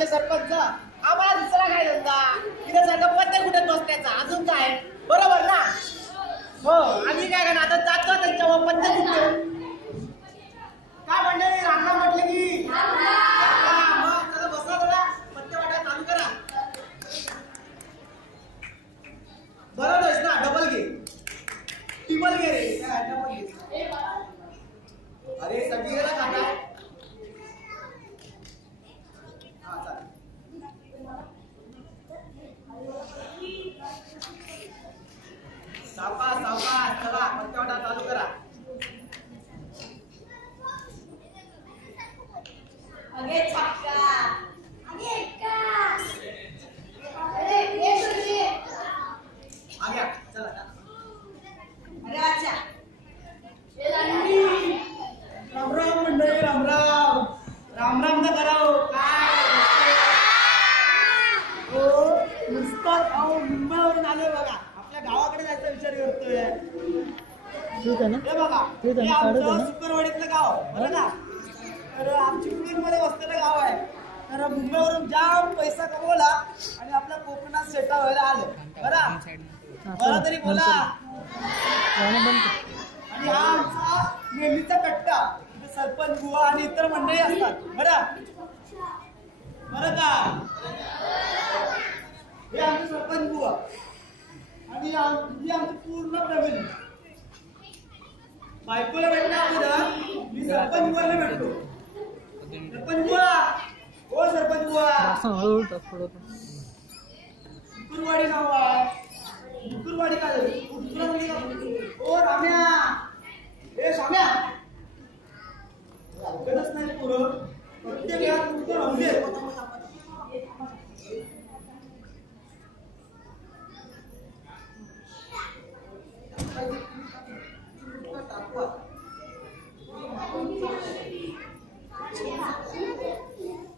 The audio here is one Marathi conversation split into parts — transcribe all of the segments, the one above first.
आमचे सरपंच आम्हाला दुसरा काय धंदा तिथे सारखं पत्ते कुठे बसण्याचा अजून काय बरोबर ना हो आम्ही काय करणार आता जातो त्यांच्यावर पत्ते कुठे काय म्हणले रामराम म्हटले की मग चला बसा थोडा पत्ते वाटायला चालू करा बरोबर ना डबल घे टिबल घे रे डबल घे अरे सगळी गेला खाता सावकाश सावकाश चला पत्त्यावाटा चालू करा अगे छक्का अगे एक्का अरे ये सुरजी आ गया चला अरे अच्छा ये लंडी राम राम मंडळी राम राम राम राम तर करावं काय हो नुसतं अहो मुंबईवरून आलोय बघा आपल्या गावाकडे जायचा विचार करतोय हे बघा हे आमचं सुकरवाडीतलं गाव बरं ना तर आमची पुण्यामध्ये वसलेलं गाव आहे तर मुंबईवरून जाम पैसा कमवला आणि आपल्या कोकणात सेटल व्हायला आलं बरं बरं तरी बोला आणि हा आमचा नेहमीचा कट्टा सरपंच बुवा आणि इतर मंडळी असतात बरं बरं का हे आमचे सरपंच बुवा आणि ही आमची पूर्ण फॅमिली बायकोला भेटणार अगोदर मी सरपंच बुवाला भेटतो सरपंच बुवा हो सरपंच बुवा कुकुरवाडी नाव आहे कुकुरवाडी काय ओ राम्या ए साम्या अवघडच नाही पुरं प्रत्येक वेळा तुमचं राहूदे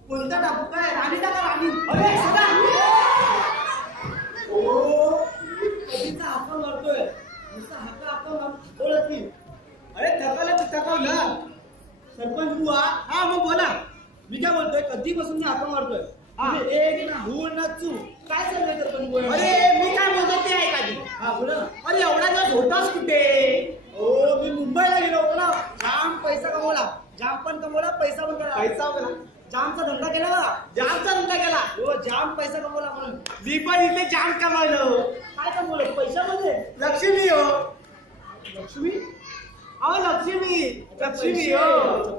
कोणता टाकू काय राणी टाका राणी अरे सदा ओ कधीचा हाका मारतोय नुसता हाका हाका ओळखी अरे थकाला तर थकावलं सरपंच बुवा हा मग बोला मी काय बोलतोय कधीपासून मी हाका मारतोय एक ना हो ना चू काय चाललंय सरपंच बुवा अरे मी काय बोलतो ते ऐका की हा बोला ना अरे एवढा दिवस होताच कुठे हो मी मुंबईला गेलो होतो ना जाम पैसा कमवला जाम पण कमवला पैसा पण पैसा कमवला जामचा धंदा केला ना जामचा धंदा केला हो जाम पैसा कमवला म्हणून मी पण इथे जाम कमावलं काय कमवलं पैशामध्ये लक्ष्मी हो लक्ष्मी अहो लक्ष्मी लक्ष्मी हो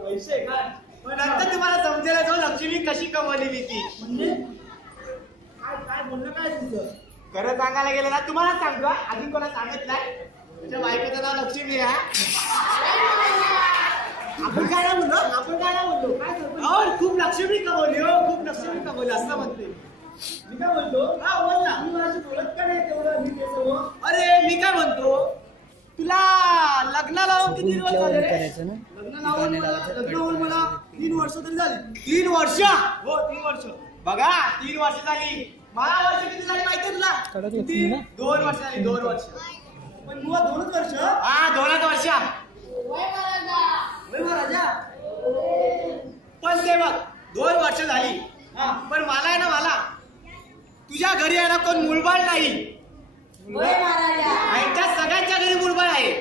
पैसे काय नंतर तुम्हाला समजेल जो लक्ष्मी कशी कमवली मी ती म्हणजे काय काय बोलणं काय तुझं खरं सांगायला गेलं ना तुम्हाला सांगतो अजून कोणा सांगत नाही तुझ्या बायकोचं नाव लक्ष्मी आहे आपण काय ना बोललो आपण काय ना बोललो काय खूप लक्ष्मी कमवली हो खूप लक्ष्मी कमवली असं म्हणते मी काय म्हणतो हा बोल ना मी माझी ओळख का नाही तेवढं मी त्याचं अरे मी काय म्हणतो तुला लग्न लावून किती दिवस झाले लग्न लावून मला 3 वर्ष तरी झाली 3 वर्ष हो 3 वर्ष बघा 3 वर्ष झाली मला वर्ष किती झाली माहिती तुला 2 वर्ष झाली 2 वर्ष पण मुळात 2च वर्ष हा 2च वर्ष राजा पण ते बघ 2 वर्ष झाली पण मला आहे ना मला तुझ्या घरी आहे ना कोण मुलबाळ नाही यांच्या सगळ्यांच्या घरी मुलबाळ आहे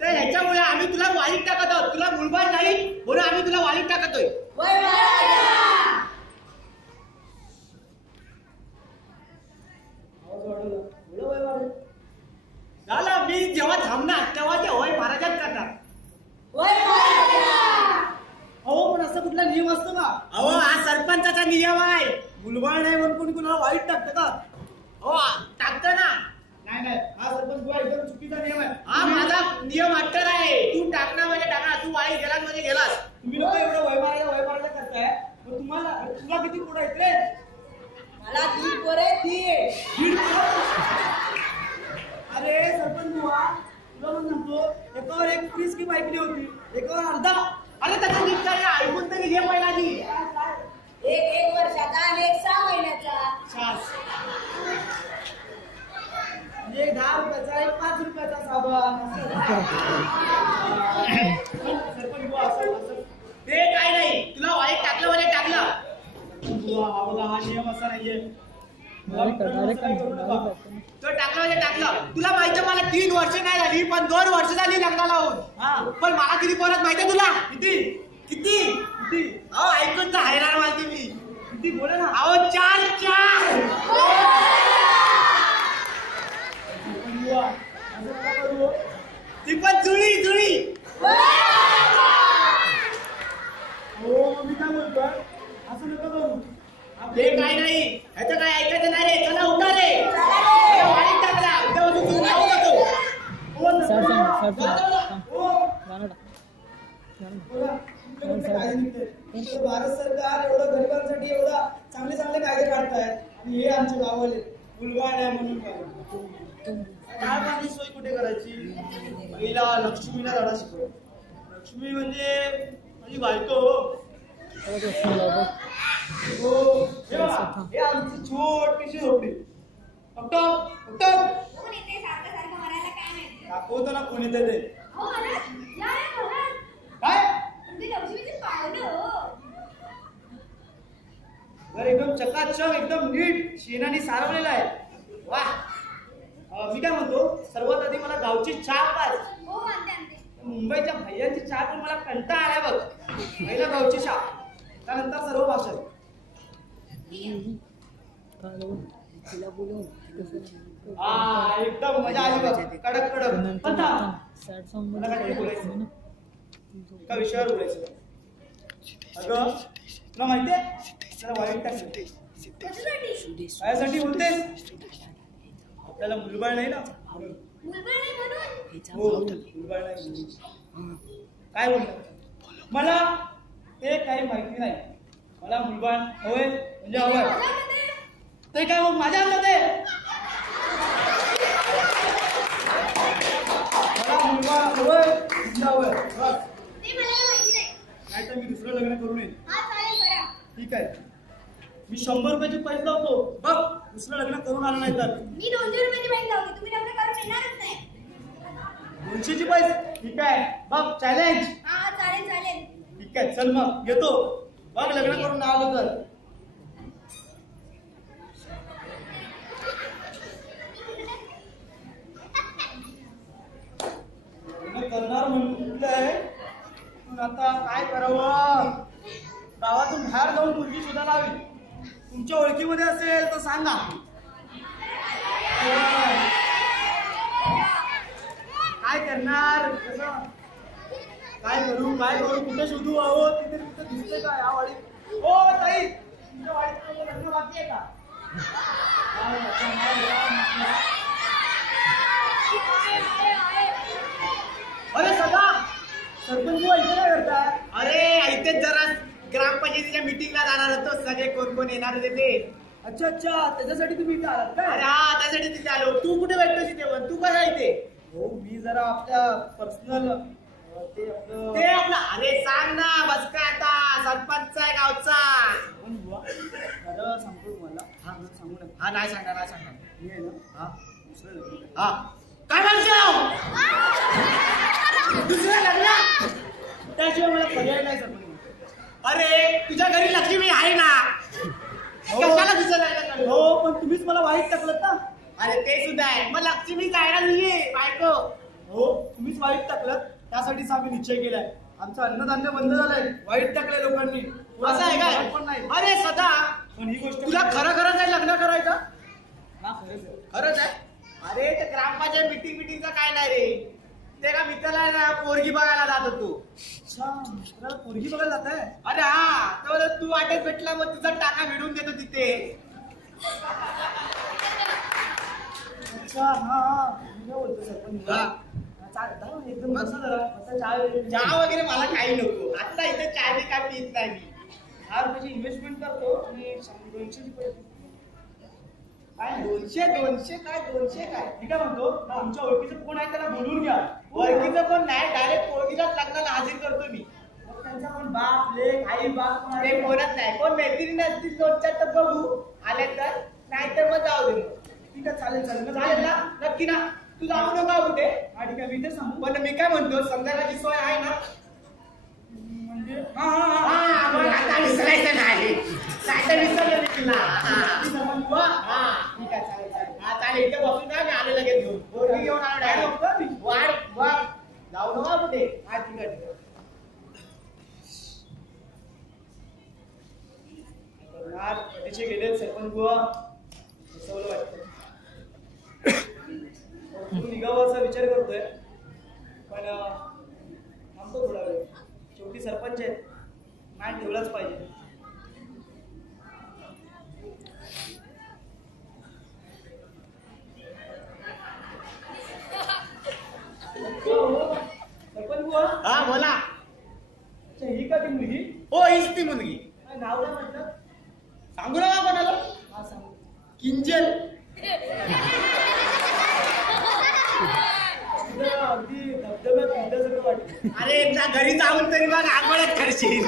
तर ह्याच्यामुळे आम्ही तुला वाळीत टाकत आहोत तुला मुलबाळ नाही म्हणून आम्ही तुला वाळीत टाकतोय झालं मी जेव्हा थांबणार तेव्हा ते होय महाराजात करणार अहो पण असं कुठला नियम असतो का अहो हा सरपंचाचा नियम आहे मुलबाळ नाही म्हणून कोणी कुणाला वाईट टाकतं का हो टाकतं ना नाही नाही हा सरपंच बुवा एकदम चुकीचा नियम आहे हा माझा नियम अट्टर आहे तू टाकणार म्हणजे टाकणार तू वाईट गेलास म्हणजे गेलास तुम्ही लोक एवढं वयमारायला करताय पण तुम्हाला तुला किती पोरं आहेत रे मला 3 पोरं आहेत 3 अरे सरपंच बुवा तुला पण सांगतो एकावर एक फ्रीज की बाईकली होती एकावर अर्धा अरे त्याचा निघता ऐकून तरी घे पहिला आधी एक 1 वर्षाचा आणि एक 6 महिन्याचा एक 10 रुपयाचा एक 5 रुपयाचा साबण सरपंच बुवा असं ते काय नाही तुला वाईट टाकलं म्हणजे नियम असा नाहीये. तो टाकला म्हणजे टाकला. तुला माहिती मला 3 वर्ष नाही झाली पण 2 वर्ष झाली लग्नाला होऊन. पण मला किती पोरात माहितीये तुला? किती किती किती अहो ऐकून तर हैराण व्हालती मी. किती बोला ना. अहो 4 ती पण जुळी जुळी. हो मी काय बोलतोय असं नका करू. ते काय नाही ह्याचं काय ऐकायचं नाही रे. चला उठा रे. वाईट टाकला उद्यापासून तू जाऊ नको. भारत सरकार एवढं गरिबांसाठी एवढा चांगले चांगले कायदे काढतायत आणि हे आमच्या गावाले मुलगा नाही म्हणून काय पाणी सोय कुठे करायची. पहिला लक्ष्मीला धडा शिकव. लक्ष्मी म्हणजे माझी बायको. हो हे बघा, हे आमची छोटीशी झोपडी. दाखवतो ना कोण येते ते. काय घर एकदम चकाचक एकदम नीट शेणाने सारवलेला आहे. वा. मी काय म्हणतो सर्वात आधी मला गावची चहा पाहिजे. मुंबईच्या भैयांची चहा पण मला कंटाळा आलाय बघ. पहिला गावची चहा त्यानंतर सर्व भाषा. एकदम मजा आली बघ. कडक कडक. पण मला काहीतरी बोलायचं. एका विषयावर बोलायचं. अगं तुला माहितीये त्याला वाईट टाकलं. कायसाठी बोलतेस? आपल्याला मुलबाळ नाही ना. हो मुलबाळ नाही. काय बोलतो मला ते काही माहिती नाही. मला मुलबाळ हवंय म्हणजे हवंय. ते काय मग माझ्या हातात आहे. मला मुलबाळ हवंय म्हणजे हवंय बस. नाही तर मी दुसरं लग्न करू नये. ठीक आहे मी 100 रुपयाचे पैसे लावतो बघ. दुसरं लग्न करून आलं नाही तर. मी 200 रुपयाची पैसे लावते. तुम्ही लग्न करून येणारच नाही. 200चे पैसे. ठीक आहे बघ चॅलेंज. हा चालेल चालेल. ठीक आहे चल मग येतो बघ लग्न करून आलो तर. लग्न करणार म्हटलंय पण आता काय करावं. गावातून बाहेर जाऊन मुलगी शोधायला हवी. तुमच्या ओळखीमध्ये असेल तर सांगा. काय करणार कसं काय करू कुठे शोधू. अहो तिथे तिथे दिसते का या वाडीत. हो ताई तुमच्या वाडीत लग्न बाकी आहे का. अरे सदा सरपंच इथे काय करताय. अरे इथेच जरा ग्रामपंचायतीच्या मीटिंगला जाणार होतो. सगळे कोण कोण येणार होते ते. अच्छा अच्छा त्याच्यासाठी तुम्ही इथे आलात काय. अरे हा त्यासाठी तिथे आलो. तू कुठे भेटतोस इथे पण. तू कसं इथे. हो मी जरा आपल्या पर्सनल ते आपलं. अरे सांग ना बस काय आता. सरपंच आहे गावचा. खरं सांगतो तुम्हाला. हा सांगू नका. हा नाही सांगणार मी आहे ना हा दुसरं लग्न. हा काय म्हणतो. दुसरं लग्न. त्याशिवाय मला पर्याय नाही सरपंच. अरे तुझ्या घरी लक्ष्मी आहे ना. कशाला दुसरं लग्न. हो पण तुम्हीच मला वाईट टाकलं ना. अरे ते सुद्धा आहे. मग लक्ष्मी जायला तुझी बायको. हो तुम्हीच वाईट टाकलं. त्यासाठीच आम्ही निश्चय केलाय. आमचं अन्नधान्य बंद झालंय. वाईट टाकलंय लोकांनी. असं आहे काय. पण नाही. अरे सदा पण ही गोष्ट तुला खरंच आहे लग्न करायचं. ना खरंच आहे. खरंच आहे. अरे ते ग्रामपंचायत मिटिंगचं काय नाही रे. ते का मित्राला ना पोरगी बघायला जात होतो. अच्छा मित्राला पोरगी बघायला जात आहे. अरे हा तर तू वाटेत भेटला मग तुझा टाका मिळवून देतो तिथे. अच्छा हा मी काय बोलतो सरपंच. एकदम बसा जरा. चहा वगैरे मला काही नको. आता इथे चहा बी काय पित नाही मी. 10 रुपयाची इन्व्हेस्टमेंट करतो आणि 200ची पैसे. काय 200 काय. मी काय म्हणतो तुमच्या ओळखीचं कोण आहे त्याला बोलवून घ्या. ओळखीचं कोण नाही. डायरेक्ट पोरगीच्याच लग्नाला हजर करतो मी. त्यांचा पण बाप लेक आई बाप कोण ते आहे. कोणच नाही. कोण मैत्रिणी असतील 2-4 तर बघू आले तर. नाही तर मग जाऊ दे. ठीक आहे चालेल चालेल चालेल ना. नक्की ना. तू जाऊ नका कुठे. हा ठीक आहे मी ते सांगू. पण मी काय म्हणतो संध्याकाळची सोय आहे ना. म्हणजे हा मग आता विसरायचं नाही. काय तर विसरलं मी तुला. सरपंच बुवा ठीक आहे, चालेल चालेल. हा चालेल, इथे बसून जा, मी आलो लगेच घेऊन. पोरगी घेऊन आलो डायरेक्ट. वाढ वाढ जाऊ नका कुठे. हा ठीक आहे ठीक आहे. यार कधीचे गेले सरपंच बुवा बसवलं वाटतं. तू निघावं असा विचार करतोय पण थांबतो थोडा वेळ. शेवटी सरपंच आहेत, मान ठेवलाच पाहिजे. सरपंच बुवा हा बोला. अच्छा ही का ती मुलगी? हो हीच ती मुलगी. काय नाव काय म्हटलं? सांगू नका कोणाला. हा सांग. किंजल. अगदी धबधब्यात भिजल्यासारखं वाटतं. अरे एकदा घरी जाऊन तरी बघ आंघोळ्यात करशील.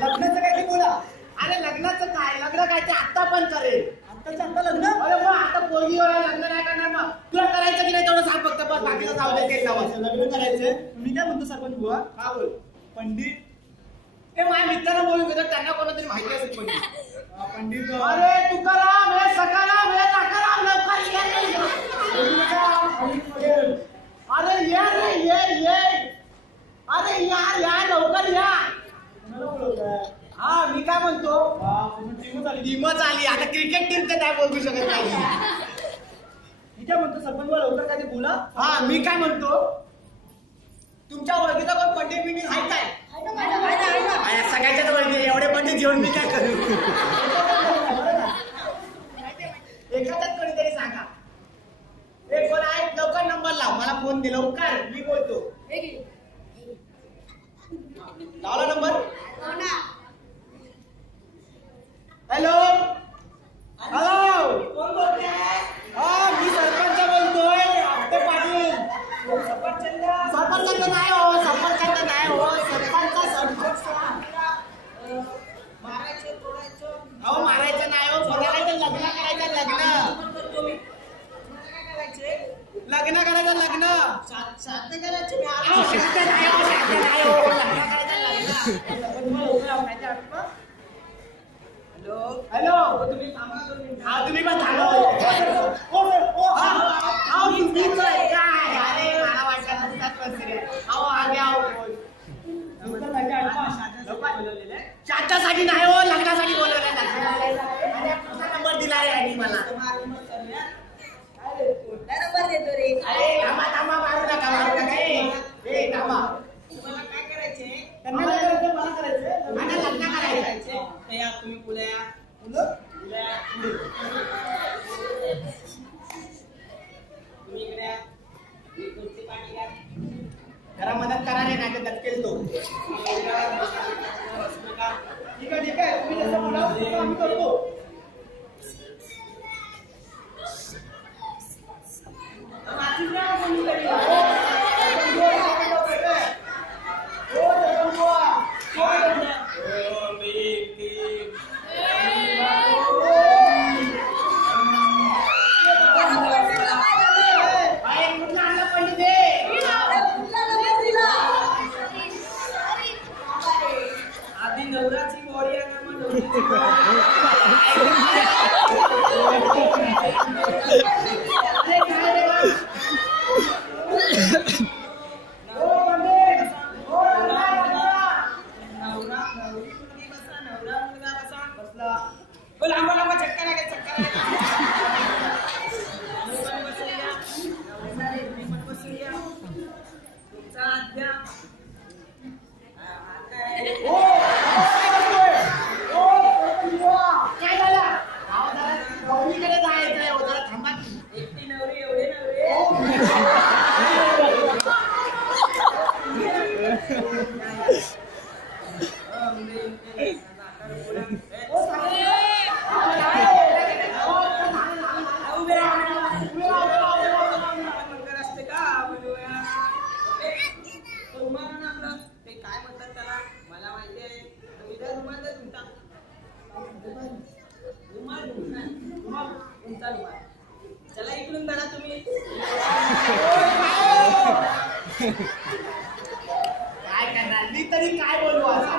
लग्नाचं काय ते बोला. अरे लग्नाचं काय, लग्न काय ते आता पण करेल. आत्ताच्या आत्ता लग्न? अरे मग आता पोरगी लग्न नाही करणार, मग तुला करायचं की नाही तेवढं सांग फक्त. बस बाकीचं जाऊ दे. तेच नाव लग्न करायचंय. मी काय म्हणतो सरपंच बुवा, हा बोल. पंडित हे माझ्या मित्रांना बोलून घेतो, त्यांना कोणातरी माहिती असेल पंडित. पंडित अरे तुकाराम हे सकाराम हे नकाराम लवकर ये. अरे ये रे ये. अरे यार या लवकर या. कोणाला बोलवताय? हा मी काय म्हणतो, टीमच आली. टीमच आली. आता क्रिकेट टीम तर नाही बोलू शकत नाही. मी काय म्हणतो सरपंच बुवा लवकर काय ते बोला. हा मी काय म्हणतो, तुमच्या ओळखीचा कोण पंडित बिंडित आहे काय? अरे सगळ्यांच्याच ओळखी एवढे पंडित घेऊन मी काय करू. एखादाच कोणीतरी सांगा. एक कोण आहे लवकर नंबर लाव, मला फोन दे लवकर, मी बोलतो. लावला नंबर. हॅलो हॅलो कोण बोलते? हा मी सरपंच बोलतोय, आपटे पाटील. सरपंच नाही हो, सरपंच नाही हो, सरपंच. अहो मारायचं नाही हो, बोलायचं लग्न करायचं. लग्न करायचं लग्न. साध्य करायचे अहो, शक्य नाही हो, शक्य नाही हो. लग्न करायचं लग्न. हॅलो तुम्ही तुम्ही पण थांबा. तुम्हीच आहे काय? अरे मला वाटलं अहो आगे आहो. शांतासाठी नाही हो, लग्नासाठी बोलवले. नंबर दिला आहे मला. नंबर देतो रे. अरे थांबा थांबा, मारू नका. ए थांबा. तुम्हाला काय करायचे? त्यांना काय करायचं? मला करायचं. मला लग्न करायचं. तुम्ही पुढे या. तुम्ही इकडे या. तुमची पाठी घ्या. जरा मदत करा रे, नाही तर दचकेल तो. ठीक आहे ठीक आहे, तुम्ही जसं बोलाल तसं आम्ही करतो. आधी नवराची बॉडी आणा मग चला इकडून धरा तुम्ही. काय करणार मी तरी काय बोलू आता.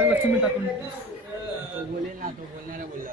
लक्ष्मी टाकून बोलेल ना तो बोलणारा बोलला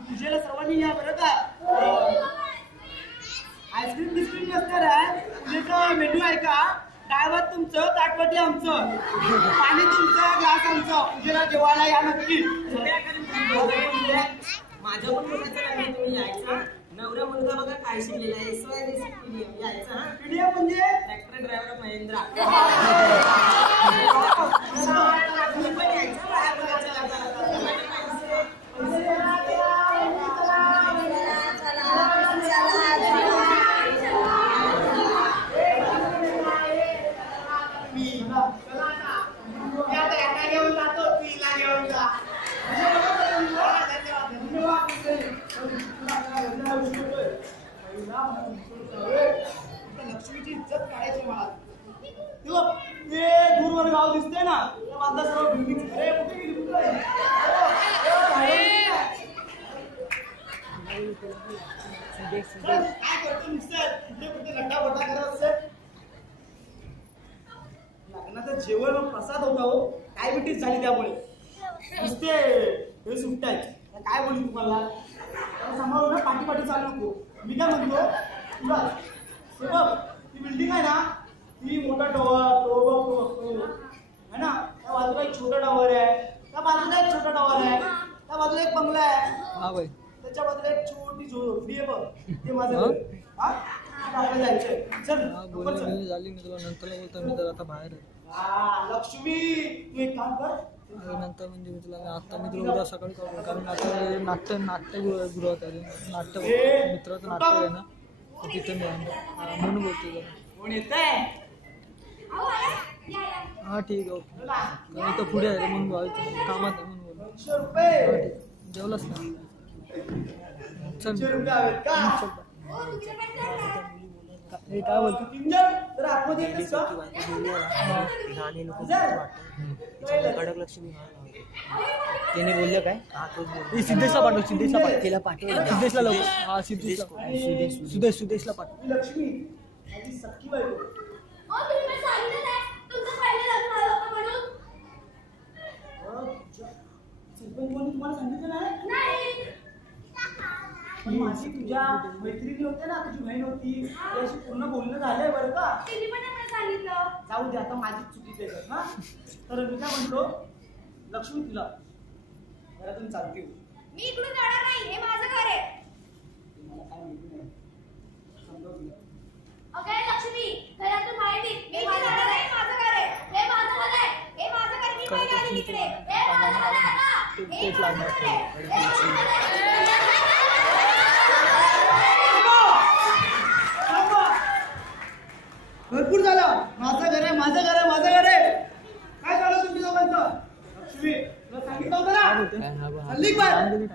पूजेला सर्वांनी या बरं का आईस्क्रीम बिस्क्रीम नसणार आहे पूजेचं मेन्यू आहे का डायवर तुमचं ताटपटी आमचं पाणी तुमचं ग्लास आमचं पूजेला जेवायला या नक्की माझं पण मुलाचं लग्न तुम्ही यायचा नवरा मुलगा बघा काय शिकलेला आहे SYDC यायचा हा पीडीएफ म्हणजे ट्रॅक्टर ड्रायव्हर महेंद्रा तुम्ही पण यायचं बाहेर मुलाच्या लग्नाला. लक्ष्मीची इज्जत काढायची मला ते दूरवर गाव दिसते ना त्या बांधा सर्व बिल्डिंग अरे कुठे गेली कुठे काय करतो नुसतं कुठे कुठे लड्डा बड्डा करत असते लग्नाचं जेवण प्रसाद होता हो डायबिटीस झाली त्यामुळे नुसते हे सुटतायत काय बोलू तुम्हाला सांभाळू ना पाठी पाठी चालू नको मी काय म्हणतो तुला हे बघ ती बिल्डिंग आहे ना ती मोठा टॉवर है ना त्या बाजूला एक छोटा टॉवर आहे त्या बाजूला एक छोटा टॉवर आहे त्या बाजूला एक बंगला आहे त्याच्या बाजूला एक छोटी झोपडी आहे बघ ते माझं हा आपल्याला जायचंय चल झाली मी तुला नंतर बोलतो मी तर आता बाहेर आहे लक्ष्मी तू एक काम कर नंतर म्हणजे मी तुला आता मी तुला उद्या सकाळी कळतो कारण आता नाट्यगृहात आहे मित्राचं नाट्य आहे ना तिथे मी आहे म्हणून बोलतो कोण येतंय हां ठीक आहे ओके कारण इथं पुढे आहे म्हणून बोलायचं कामात आहे म्हणून बोल 200 रुपये जेवलंच ना चल 200 रुपये हवेत का हे काय बोलतो तर आतमध्ये येतेस का कडक लक्ष्मी त्याने बोललं काय सिद्धेशला पाठव तिला पाठव सिद्धेशला लवकर हा सिद्धेशला सुदेशला पाठव ही लक्ष्मी माझी सख्खी बायको सरपंच कोणी तुम्हाला सांगितलं नाही पण माझी तुझ्या मैत्रिणी होत्या ना तुझी बहीण होती त्याशी पूर्ण बोलणं झालंय बरं का जाऊ दे आता माझीच चुकी त्याच्यात ना तर मी काय म्हणतो लक्ष्मी तुला घरातून चालते मी इकडून जाणार नाही हे माझं घर आहे मला काय माहिती नाही समजवलं ओके लक्ष्मी घरातून बाहेर निघ मी जाणार नाही माझं घर आहे हे माझं घर आहे हे माझं घर मी पहिली आली इकडे हे माझं घर आहे ना हे माझं घर आहे हे माझं घर आहे भरपूर झालं माझं घर आहे माझं घर आहे माझं घर आहे काय झालं तुमच्या दोघांचं लक्ष्मी तुला सांगितलं होतं ना हल्ली पण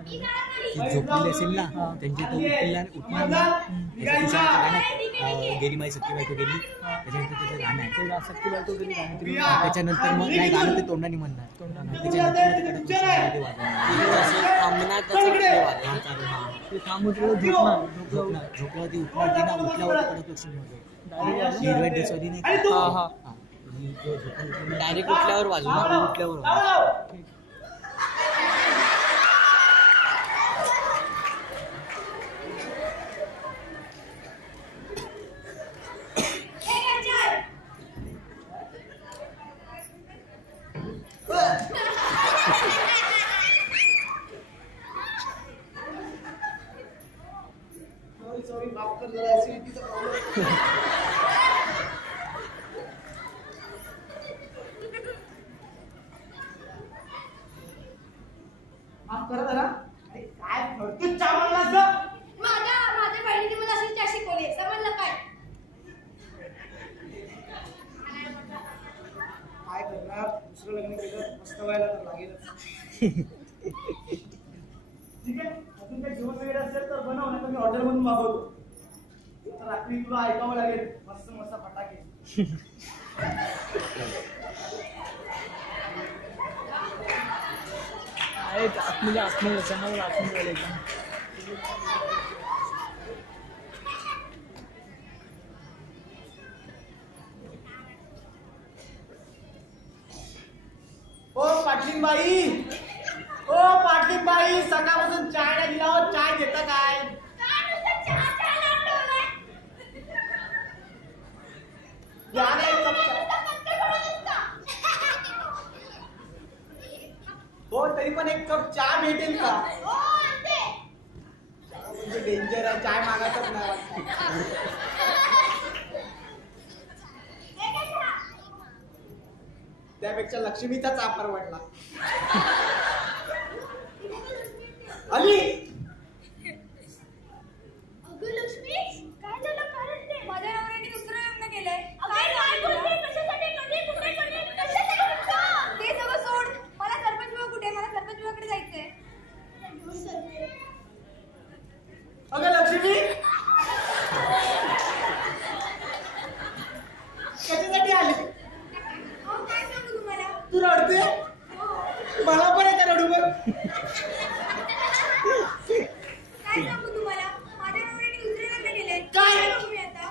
झोपलेली असेल ना त्यांची तो उठणार ना गेली माझी सत्ती बायको गेली त्याच्यानंतर त्याचं गाणं आहे सत्ती बायको गेली त्याच्यानंतर मग नाही गाणं ते तोंडाने म्हणणार त्याच्यानंतर झोपल्यावर ती उठणार ती ना उठल्यावर कडक लक्ष्मी हिरव्या ड्रेसवरती नाही डायरेक्ट उठल्यावर वाजवणार उठल्यावर सॉरी माफ कर जरा ऍसिडिटीचा प्रॉब्लेम माफ करा जरा. अरे काय तू चहा मागलास ग? माझ्या बहिणीने मला अशी चहा शिकवली, समजलं काय? काय करणार, दुसरं लग्न केलं मस्त व्हायला तर लागेल. ठीक आहे, अजून काही जेवण वगैरे असेल तर बनव, नाही तर मी हॉटेल मधून मागवतो. तर रात्री तुला ऐकावं लागेल मस्त मस्त फटाके. आहेत आतमध्ये चॅनलवर आतमध्ये आले एकदम. ओ पाटलीनबाई, ओ पाटलीनबाई, सकाळपासून चाय नाही दिला हो. चाय देता काय? द्या ना एक कप चाय. हो तरी पण एक कप चहा भेटेल का? म्हणजे डेंजर आहे, चाय मागायचंच नाही वाटतं. त्यापेक्षा लक्ष्मीचा चहा परवडला. अली अगं लक्ष्मी, काय झालं? कारण ते माझ्या नवऱ्याने दुसरं लग्न केलंय. काय बोलते? कशासाठी? कधी? कुठे? कधी? कशासाठी? ते सगळं सोड. मला सरपंच बुवा कुठे? मला सरपंच बुवाकडे जायचंय. अगं लक्ष्मी, कशासाठी आली? काय सांगू तुम्हाला? तू रडते? मला पण येते रडू बघ. काय सांगू तुम्हाला? माझ्या नवऱ्याने दुसरं लग्न केलंय. काय? बघू मी आता.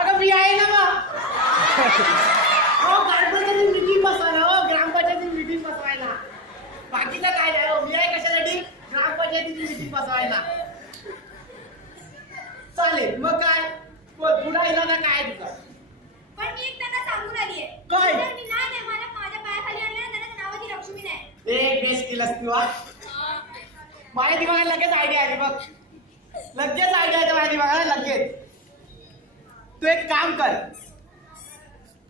अगं मी आहे ना मग. अहो ग्रामपंचायती मीटिंग बसवायला, हो ग्रामपंचायती मीटिंग बसवायला. बाकीचं काय नाही हो. मी आहे कशासाठी? ग्रामपंचायतीची मीटिंग बसवायला. चालेल मग काय पुढा इरादा काय तुझा? पण मी एक त्यांना सांगून आलीये. काय? त्यांनी नाही मला माझ्या पायाखाली आणलं ना, त्यांना नावाची लक्ष्मी नाही. एक बेस्ट केलंस तू. माझ्या दिमागाला लगेच आयडिया आली बघ. लगेच आयडिया येते माझ्या दिमागाला लगेच. तू एक काम कर,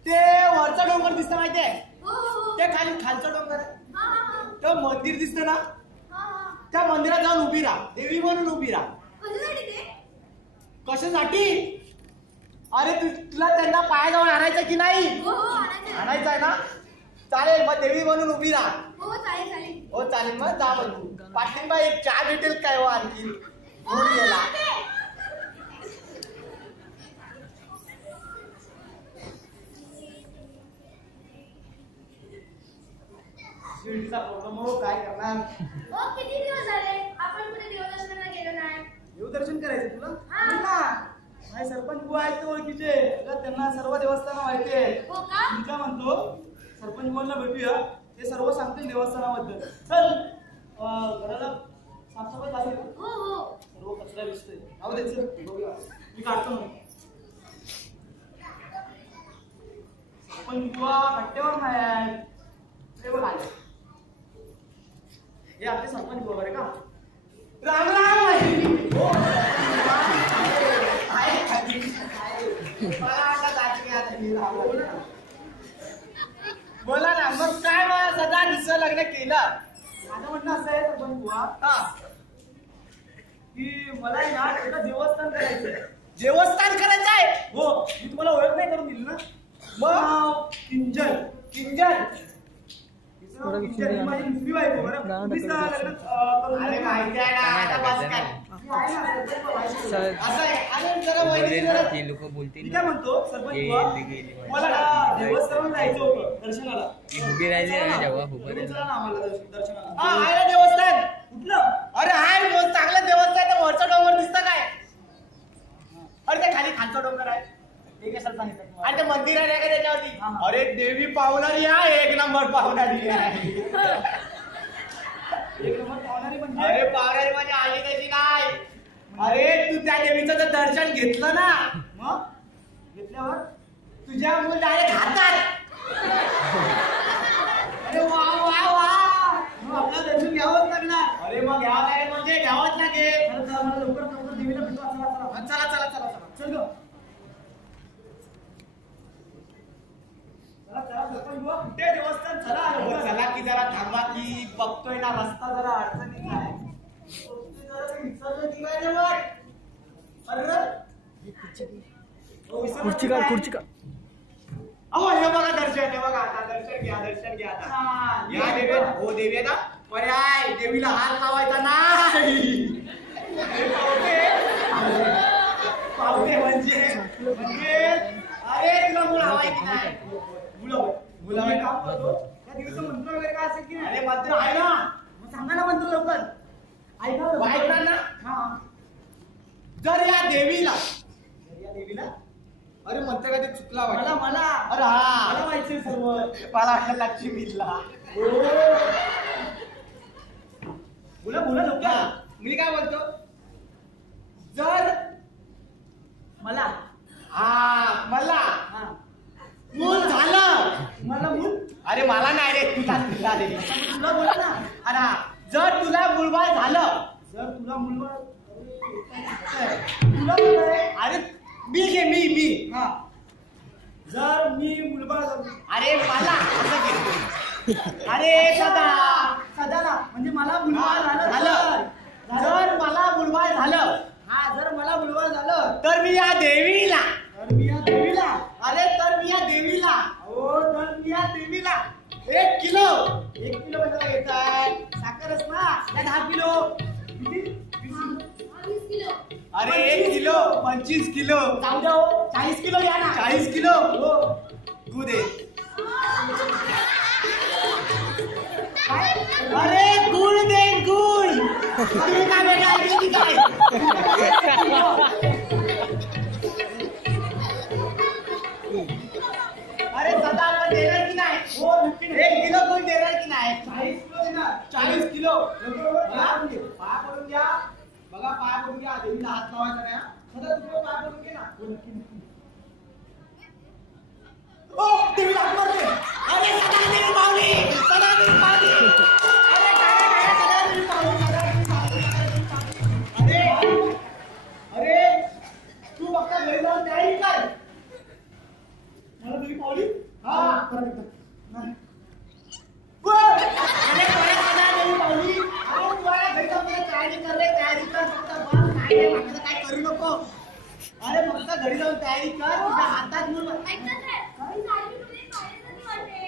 ते वरचा डोंगर दिसतं माहितीये? हो हो हो. ते खालचा डोंगर हा हा हा. तो मंदिर दिसतं ना, हा हा. त्या मंदिरात जाऊन उभी राहा. देवी म्हणून उभी राहा. कशासाठी ते? कशासाठी? अरे तुला त्यांना पायाजवळ आणायचं की नाही? हो हो आणायचं. आणायचं आहे ना? चालेल मग देवी म्हणून उभी राहा. हो चालेल चालेल. हो चालेल मग जा मग तू. पाटीलबाई एक चहा भेटेल काय हो आणखी? होऊन गेला. शिर्डीचा प्रॉब्लेम हो, काय करणार? हो किती दिवस झाले आपण कुठे देवदर्शनाला गेलो नाही. देवदर्शन करायचं तुला? हा. बोल ना. माझे सरपंच बुवा आहेत ते ओळखीचे. अगं, त्यांना सर्व देवस्थानं माहिती आहे. हो का? मी काय म्हणतो, सरपंच बुवांना भेटूया, ते सर्व सांगतील देवस्थानाबद्दल. चल घराला साफसफाई चालू आहे. हो हो. सर्व कचरा दिसतोय. जाऊ दे चल, बघूया. मी काढतो मग. सरपंच बुवा कट्ट्यावर नाही आहेत. ते बघ आले. हे आपले सरपंच बुवा बरे का? राम राम आई. हो. मला आता जायचं आता मी राम राम. बोला ना मग काय मला सदा दुसरं लग्न केलं. माझं म्हणणं असं आहे सरपंच बुवा की मला आहे ना एका देवस्थान करायचंय. देवस्थान करायचं आहे? हो. मी तुम्हाला ओळख नाही करून दिली ना. मग किंजल किंजल माझी दुसरी बायको बरं. तुम्हीच लग्न करून. अरे माहिती आहे ना आता बस काय. असं आहे. अरे जरा वैदिक लोक बोलतील मी काय म्हणतो सरपंच बुवा, मला ना देवस्थानाला जायचं होतं दर्शनाला. उभे राहिले ना जेव्हा उभं चला राहिलं ना आम्हाला दर्शनाला. हा आहे ना देवस्थान. कुठलं? अरे आहे चांगलं देवस्थान आहे. वरचा डोंगर दिसतं काय? अरे ते खालचा डोंगर आहे. ते कशाला सांगितलं? आणि ते मंदिर आहे का त्याच्यावरती? अरे देवी पावणारी आहे. एक नंबर पावणारी आहे. एक नंबर पावणारी म्हणजे? अरे पावणारी म्हणजे आली तशी नाही. अरे तू त्या देवीचं जर दर्शन घेतलं ना, मग घेतल्यावर तुझ्या मुलं डायरेक्ट हातात. अरे वा वा वा. मग आपल्याला दर्शन घ्यावंच लागणार. अरे मग घ्यावं लागेल म्हणजे घ्यावंच लागेल. चला मला लवकर देवीला भेटू. चला चला चला चला चल ग. चला चला बुवा कुठे देवस्थान चला अहो, चला की जरा थांबा की बघतोय ना रस्ता जरा अडचणीचा आहे. खुर्ची काढ खुर्ची काढ. अहो हे बघा दर्शन, हे बघा आता दर्शन घ्या आता. या देवी हो देवी ना पर्याय देवीला हात लावायचा नाही. पाहुणे म्हणजे अरे तुला मुलं हवाय की नाही? मुलं हवाय काम का? करतो त्या दिवसाचं मंत्र वगैरे काय असेल की नाही? अरे मंत्र आहे ना, मग सांगा ना मंत्र लवकर. ऐका ऐकणार ना. हा जर या देवीला या देवीला अरे मंत्र काय ते चुकला मला वाटतं. मला अरे मला हा माहिती सर्व. मला वाटलं लक्ष्मीला. बोला बोला लवकर. मी काय बोलतो, जर मला मला हा मूल झालं. मला मूल अरे मला नाही रे, तुला रे. तुला बोला ना. अरे हा, जर तुला मुलबाळ झालं. जर तुला मुलगा तुला बोलणार आहे. अरे मी हा जर मी मुलगा झालो. अरे मला असं घेतो. अरे सदाला म्हणजे मला मुलगा झालं झालं. जर मला मुलबाळ झालं हा जर मला मुलगा झालं तर मी या देवीला. तर मी या देवीला अरे तर मी या देवीला हो तर मी या देवीला 1 किलो 1 किलो कशाला घेताय? साखरच ना या 10 किलो किती 20 किलो. अरे 1 किलो 25 किलो जाऊ द्या हो 40 किलो घ्या ना 40 किलो हो तू दे. काय अरे गुळ दे गुळ. तुम्ही काय वेगळं ऐकलं की काय? अरे सदा आपण देणार की नाही? हो नक्की 1 किलो गुळ देणार की नाही? 40 किलो देणार 40 किलो. पाय पाय पडून घ्या. बघा पाय पडून घ्या. देवीला हात लावायचा नाही. सदा तुझं पाय पडून घे ना हो नक्की नक्की ओ देवीला हात मारते. अरे सदा देवी पावली. सदा देवी पावली. अरे काय सदा देवी पावली. अरे तू बघता घरी जाऊन तयारी कर मला तुझी पावली हा परत एकदा. नाही. अरे काय सदा देवी पावली. अरे तू मला घरी जाऊन तयारी कर रे. तयारी कर फक्त बस. काय माझं काय करू नको. अरे फक्त घरी जाऊन तयारी कर. तुझ्या हातात घेऊन ऐकतात रे. ही साडी तुम्ही पाहिजे वाटते.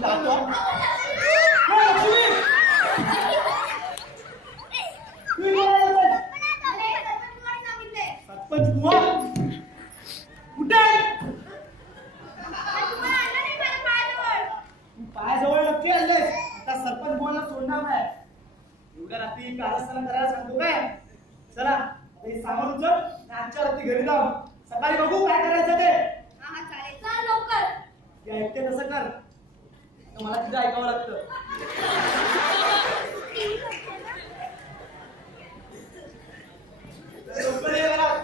जातो. सरपंच बुवा कुठे तू पायाजवळ नक्की आणलेस आता सरपंच बुवाला सोडणार नाही एवढ्या रात्री कारस्थान करायला सांगतो काय चला आता हे सामान उचल आणि आजच्या रात्री घरी जाऊ सकाळी बघू काय करायचं ते चल लवकर. ते ऐकते तसं कर तर मला तिथं ऐकावं लागतं लवकर ये घरात.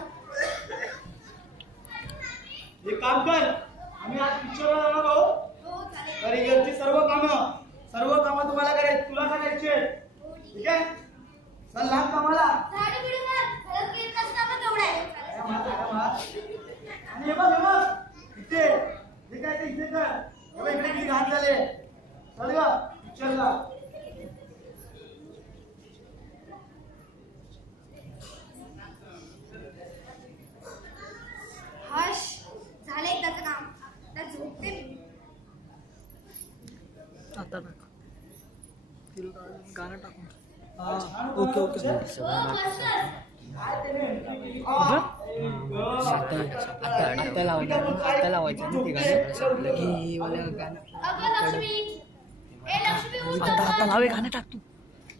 एक काम कर आम्ही आज पिक्चरला जाणार आहोत हो चालेल. तर इकडची सर्व कामं तुम्हाला करायची तुला करायची ठीक आहे चल लाग कामाला साडी बिडी घाल. घरात गेली कसं आपण तेवढं आहे. आणि हे बघ इथे जे काय ते इथे कर हे बघ, इकडे किती घाण झाले चल ग पिक्चरला हश झालं एकदाचं काम. आता झोपते मी. आता टाक तिला गाणं टाकून. हा ओके ओके. हो बस बस. काय ते आता लावायचं ना ते गाणं. हे वालं गाणं. अगं लक्ष्मी. ए लक्ष्मी उठ. आता लावे गाणं टाक तू.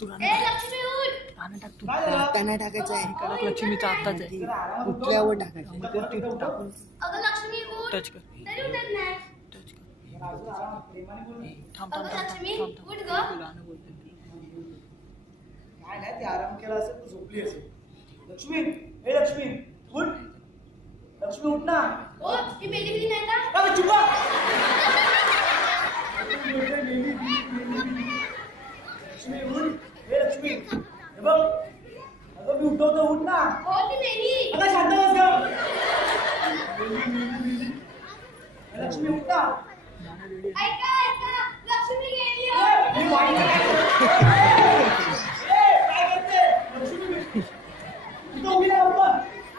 तू गाणं ए लक्ष्मी उठ. गाणं टाक तू. काय झालं? आता नाही टाकायचं आहे. कडक लक्ष्मीचा आत्ताच आहे. उठल्यावर टाकायचं. मग ते तू टाकून अगं लक्ष्मी उठ. टच कर तरी उठत नाही. टच कर. प्रेमाने बोल. थांब अगं थांब लक्ष्मी, थांब थांब उठ थांब. गं. तू गाणं बोलते. काय नाही ती आराम केला असेल तर झोपली असेल लक्ष्मी हे लक्ष्मी उठ लक्ष्मी उठ ना हो ती मेली बिली नाही ना. अरे चुप बस. लक्ष्मी उठ हे लक्ष्मी हे बघ अगं मी उठवतो उठ ना हो ती मेली. आता शांत बस गं. लक्ष्मी उठा. ऐका ऐका लक्ष्मी गेली हो. मी वाईट काय करते? लक्ष्मी इथं उभी आहे आपण.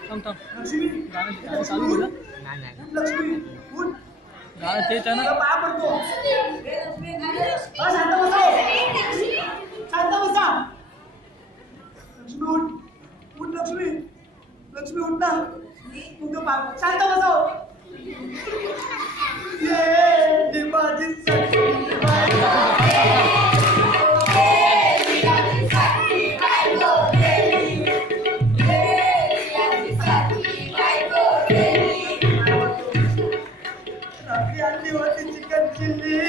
थांब थांब लक्ष्मी गाणं चालू केलं उठ लक्ष्मी उठ. गाणं तेच आहे ना तुला पाया पडतो. शांत बसा. शांत बसा. लक्ष्मी उठ. उठ लक्ष्मी. लक्ष्मी उठ ना. तुमचं पाय शांत बसा. ये निर्माती सखी रात्री आणली होती चिकन चिल्ली.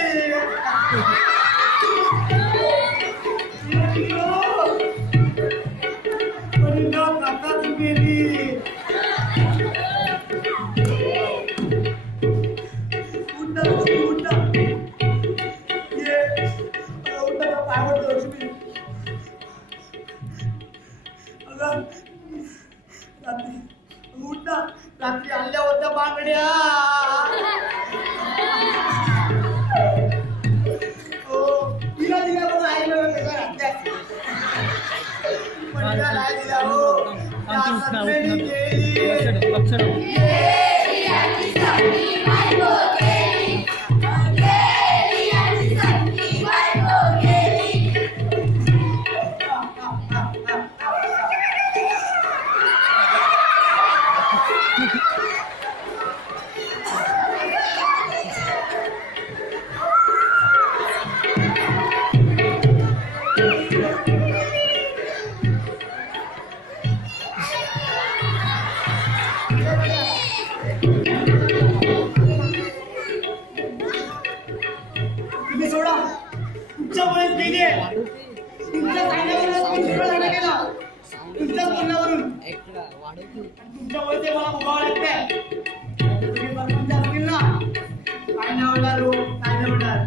पण न खाताच गेली. उठा लक्ष्मी उठा. ये उठा का पाय पडतो लक्ष्मी. अगं रात्री उठा. रात्री आणल्या होत्या बांगड्या. तिला दिल्या पण आईला त्याच्या राहत्या. पण तिला नाही दिल्या हो. त्या सगळ्यांनी गेली. लक्ष ठेव. तुम्ही सोडा. तुमच्यामुळेच गेली आहे. तुमच्या सांगण्यावरून गेला. तुमच्याच बोलण्यावरून तुमच्यामुळे ते मला उभावं लागतंय. तुम्ही बरोबर असतील ना. काय नाही होणार हो. काय नाही होणार.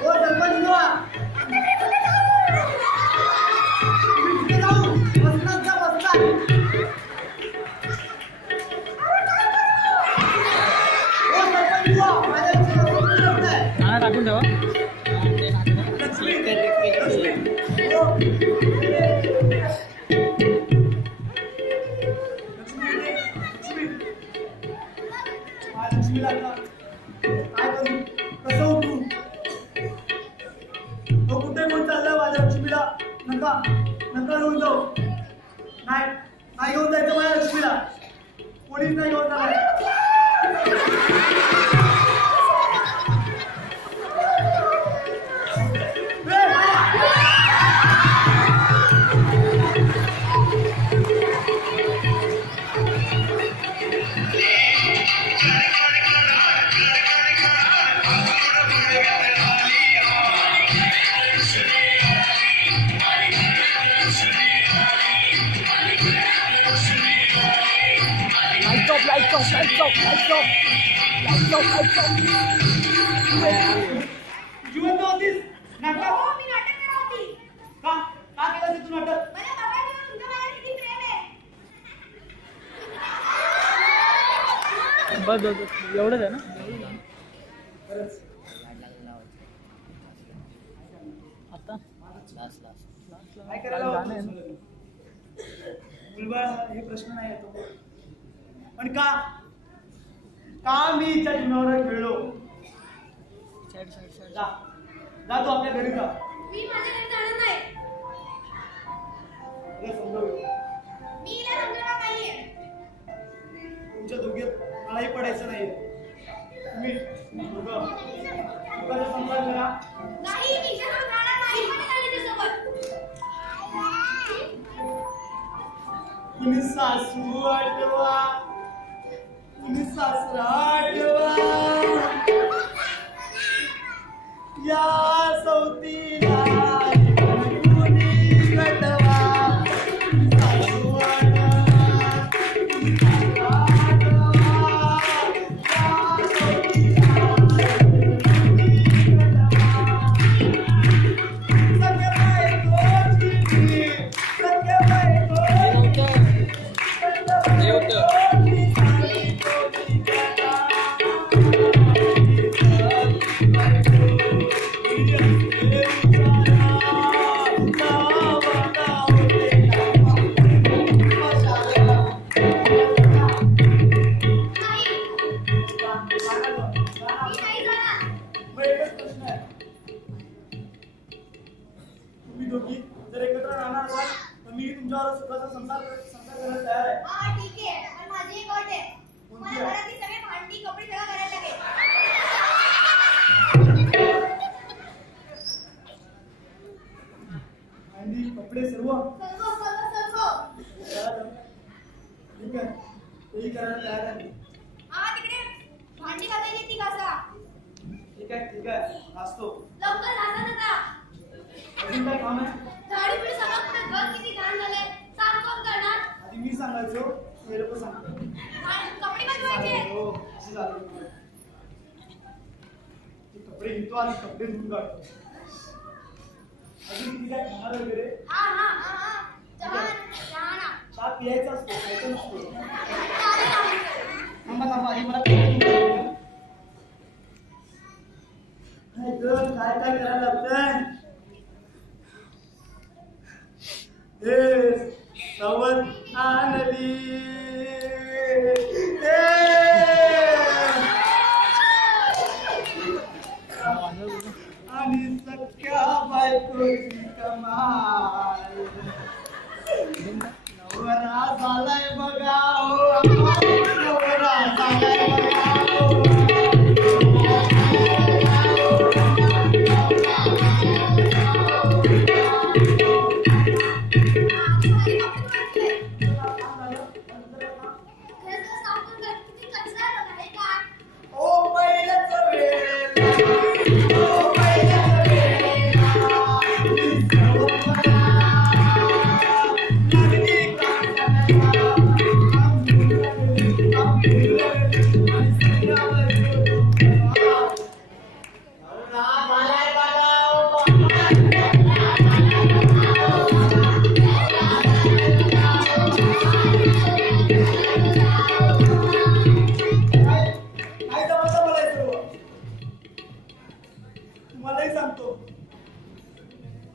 हो सरपंच बुवा. तुम्ही जाऊ. बसलात जा बसलात. हो सरपंच बुवा. माझ्या गाणं टाकून ठेवा. लक्ष्मी लक्ष्मी हो. लक्ष्मी लक्ष्मीला आता काय करू? कसं उठू? तो कुठे कोण चाललाय माझ्या लक्ष्मीला? नका नका घेऊन जाऊ. नाही घेऊन जायचं माझ्या लक्ष्मीला. कोणीच नाही घेऊन जाणार. जिवंत होतीस. नाटक हो मी नाटक करत होती. का केलं ते तू नाटक? माझ्या बाबांनी तुमच्या माझ्यावर किती प्रेम आहे. बस बस बस. एवढंच आहे ना. खरंच आता काय करायला गाणं आहे ना. मुलबाळ हे प्रश्न नाही येतो. पण का मी हिच्या जीवनावर खेळलो. Side side side. जा जा तू आपल्या घरी जा. मी माझ्या घरी जाणार नाही. तुला समजव. मी हिला समजणार नाहीये. तुमच्या दोघे मलाही पडायचं नाही. तुम्ही दोघांचा संसार करा. नाही मी हिच्यासोबत राहणार नाही. मला नाही तिच्यासोबत. कुणी सासू आठवा. कुणी सासरा आठवा. या सौतीला कुणी गटवा. सासू आठवा. सगळ्यांना संसार करायला तयार आहे. हा ठीक आहे, पण माझी एक अट आहे. मला घरातली सगळे भांडी कपडे सगळं करायला लागेल. भांडी कपडे सर्व ठीक आहे, तेही करायला तयार आहे. हा तिकडे भांडी घासायला येते घासा. ठीक आहे असतो. लवकर घासा आता. अजून काय काम आहे? झाडी बिडी सगळं कुठे घर किती घाण झाले. साफ कोण करणार? आधी मी सांगायचो, हे लोक सांगतात. कपडे बदलवायचे. हो असं झालं. ते कपडे घेतो आणि कपडे धुवून काढतो. अजून किती काय खाणार वगैरे? हा चहा ना. चहा पियायचा असतो, खायचा नसतो. चालेल. थांबा आधी मला कपडे धुवून काढू द्या. काय करायला लागतंय? सवत आणली आणि सख्या बायकोची कमाल. नवरा झालाय बघा हो, नवरा झालाय बघा हो. तुम्हालाही सांगतो,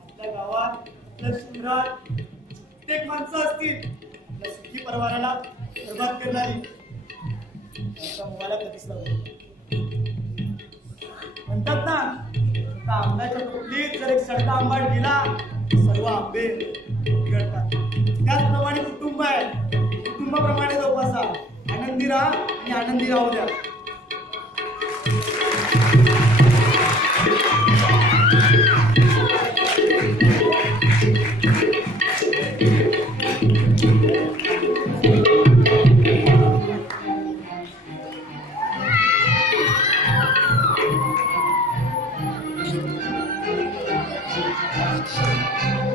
आपल्या गावात आपल्या शहरात कित्येक माणसं असतील आपल्या सुखी परिवाराला बरबाद करणारी. त्यांचा मोबाईलला कधीच लागतो. म्हणतात ना, आंब्याच्या टोपलीत जर एक सडका आंबाट गेला सर्व आंबे गळतात. त्याचप्रमाणे कुटुंब आहे, कुटुंबाप्रमाणे जोपासा. आनंदी राहा आणि आनंदी राहू द्या. Thank you.